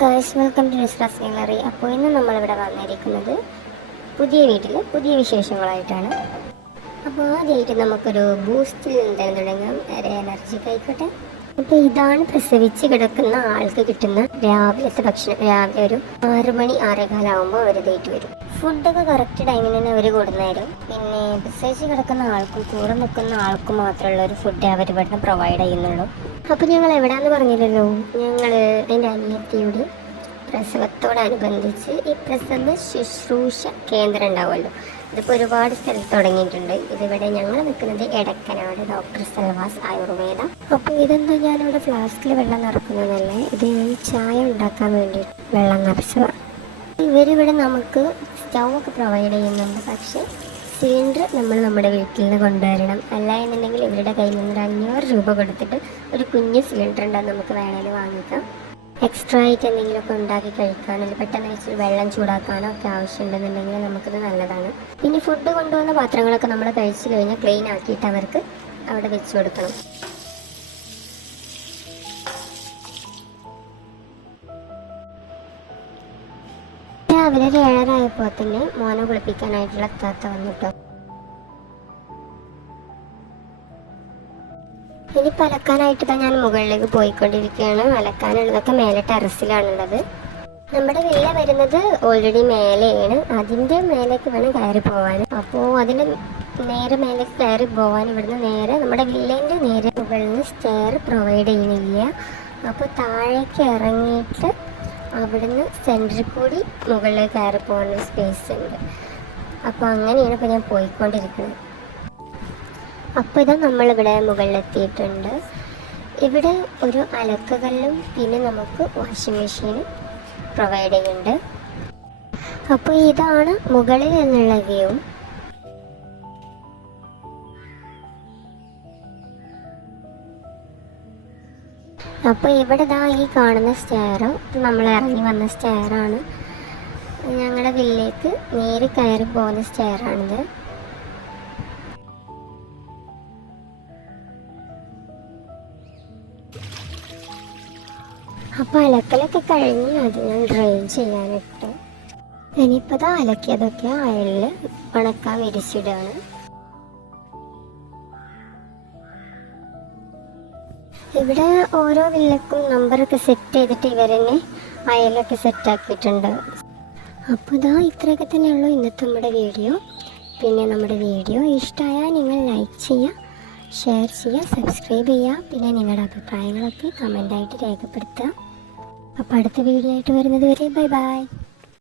Guys welcome to Nisras gallery അപ്പോൾ ഇന്ന് നമ്മളിവിടെ വന്നിരിക്കുന്നത് പുതിയ വീട്ടിൽ പുതിയ വിശേഷങ്ങളായിട്ടാണ്. അപ്പോൾ ആദ്യമായിട്ട് നമുക്കൊരു ബൂസ്റ്റിൽ എന്തായാലും തുടങ്ങാം. ഒരു എനർജി ആയിക്കോട്ടെ. അപ്പോൾ ഇതാണ് പ്രസവിച്ച് കിടക്കുന്ന ആൾക്ക് കിട്ടുന്ന രാവിലത്തെ ഭക്ഷണം. രാവിലെ ഒരു ആറ് മണി ആറേകാലാവുമ്പോൾ അവർ ഡേറ്റ് വരും. ഫുഡൊക്കെ കറക്റ്റ് ടൈമിന് തന്നെ അവർ കൊടുന്നേരും പിന്നെ പ്രസവിച്ച് കിടക്കുന്ന ആൾക്കും കൂടെ നിൽക്കുന്ന ആൾക്കും മാത്രമുള്ള ഒരു ഫുഡ് അവർ ഇവിടുന്ന് പ്രൊവൈഡ് ചെയ്യുന്നുള്ളൂ. അപ്പോൾ ഞങ്ങൾ എവിടെയാന്ന് പറഞ്ഞില്ലല്ലോ? ഞങ്ങൾ എന്റെ അനിയത്തിയുടെ പ്രസവത്തോടനുബന്ധിച്ച് ഈ പ്രസവ ശുശ്രൂഷ കേന്ദ്രം ഉണ്ടാവുമല്ലോ. ഇതിപ്പോൾ ഒരുപാട് സ്ഥലത്ത് തുടങ്ങിയിട്ടുണ്ട്. ഇതിവിടെ ഞങ്ങൾ നിൽക്കുന്നത് എടക്കനാട് ഡോക്ടർ സൽവാസ് ആയുർവേദ. അപ്പോൾ ഇതെന്താ ഞാനിവിടെ ഫ്ലാസ്കിൽ വെള്ളം നിറക്കുന്നതല്ലേ? ഇത് ഞാൻ ചായ ഉണ്ടാക്കാൻ വേണ്ടി വെള്ളം നിറച്ചതാണ് ഇവരിവിടെ നമുക്ക് സ്റ്റൗ ഒക്കെ പ്രൊവൈഡ് ചെയ്യുന്നുണ്ട്. പക്ഷേ സിലിണ്ടർ നമ്മൾ നമ്മുടെ വീട്ടിൽ നിന്ന് കൊണ്ടുവരണം. അല്ല എന്നുണ്ടെങ്കിൽ ഇവരുടെ കയ്യിൽ നിന്ന് ഒരു അഞ്ഞൂറ് രൂപ കൊടുത്തിട്ട് ഒരു കുഞ്ഞ് സിലിണ്ടർ ഉണ്ടാകും നമുക്ക് വേണമെങ്കിൽ വാങ്ങിക്കാം. എക്സ്ട്രാ ആയിട്ട് എന്തെങ്കിലുമൊക്കെ ഉണ്ടാക്കി കഴിക്കാനോ അല്ലെങ്കിൽ പെട്ടെന്ന് വെച്ച് വെള്ളം ചൂടാക്കാനോ ഒക്കെ ആവശ്യമുണ്ടെന്നുണ്ടെങ്കിൽ നമുക്കത് നല്ലതാണ്. പിന്നെ ഫുഡ് കൊണ്ടുവന്ന പാത്രങ്ങളൊക്കെ നമ്മൾ കഴിച്ചു കഴിഞ്ഞാൽ ക്ലീൻ ആക്കിയിട്ട് അവർക്ക് അവിടെ വെച്ച് കൊടുക്കണം. രാവിലെ ഒരു ഏഴരായപ്പോൾ തന്നെ മോനെ കുളിപ്പിക്കാനായിട്ടുള്ള താത്ത വന്നിട്ടോ. ഇനി അലക്കാനായിട്ട് തന്നെ ഞാൻ മുകളിലേക്ക് പോയിക്കൊണ്ടിരിക്കുകയാണ്. അലക്കാനുള്ളതൊക്കെ മേലെ ടെറസിലാണുള്ളത്. നമ്മുടെ വില്ല വരുന്നത് ഓൾറെഡി മേലെയാണ്. അതിന്റെ മേലേക്ക് വേണം കയറി പോകാൻ അപ്പോൾ അതിന് നേരെ മേലേക്ക് കയറി പോകാൻ ഇവിടുന്ന് നേരെ നമ്മുടെ വില്ലേന്റെ നേരെ മുകളിൽ സ്റ്റെയർ പ്രൊവൈഡ് ചെയ്യുന്നില്ല. അപ്പോൾ താഴേക്ക് ഇറങ്ങിയിട്ട് അവിടുന്ന് സെന്ററിൽ കൂടി മുകളിലേക്ക് കയറി പോകാനുള്ള സ്പേസ് ഉണ്ട്. അപ്പോൾ അങ്ങനെയാണ് ഇപ്പോൾ ഞാൻ പോയിക്കൊണ്ടിരിക്കുന്നത്. അപ്പോൾ ഇതാ നമ്മളിവിടെ മുകളിലെത്തിയിട്ടുണ്ട്. ഇവിടെ ഒരു അലക്കുകല്ലും പിന്നെ നമുക്ക് വാഷിംഗ് മെഷീനും പ്രൊവൈഡ് ചെയ്യുന്നുണ്ട്. അപ്പോൾ ഇതാണ് മുകളിൽ നിന്നുള്ള വ്യൂ അപ്പോൾ ഇവിടെ ദാ ഈ കാണുന്ന സ്റ്റെയറും നമ്മൾ ഇറങ്ങി വന്ന സ്റ്റെയറാണ് ഞങ്ങളുടെ വില്ലേക്ക് നേരെ കയറി പോകുന്ന സ്റ്റെയറാണിത് അപ്പോൾ അലക്കലൊക്കെ കഴിഞ്ഞ് അത് ഞാൻ ഡ്രെയിൻ ചെയ്യാനിട്ടു. ഇനിയിപ്പോൾ ഇത് അലക്കിയതൊക്കെ അയലിൽ ഉണക്കാൻ വിരിച്ചിടുകയാണ് ഇവിടെ ഓരോ വില്ലക്കും നമ്പറൊക്കെ സെറ്റ് ചെയ്തിട്ട് ഇവർ തന്നെ അയലൊക്കെ സെറ്റ് ആക്കിയിട്ടുണ്ട്. അപ്പോൾ ഇതാ ഇത്രയൊക്കെ തന്നെയുള്ളൂ ഇന്നത്തെ നമ്മുടെ വീഡിയോ. പിന്നെ നമ്മുടെ വീഡിയോ ഇഷ്ടമായാൽ നിങ്ങൾ ലൈക്ക് ചെയ്യുക ഷെയർ ചെയ്യുക സബ്സ്ക്രൈബ് ചെയ്യുക പിന്നെ നിങ്ങളുടെ അഭിപ്രായങ്ങളൊക്കെ കമന്റായിട്ട് രേഖപ്പെടുത്തുക. അപ്പോൾ അടുത്ത വീഡിയോ ആയിട്ട് വരുന്നത് വരെ ബൈ ബൈ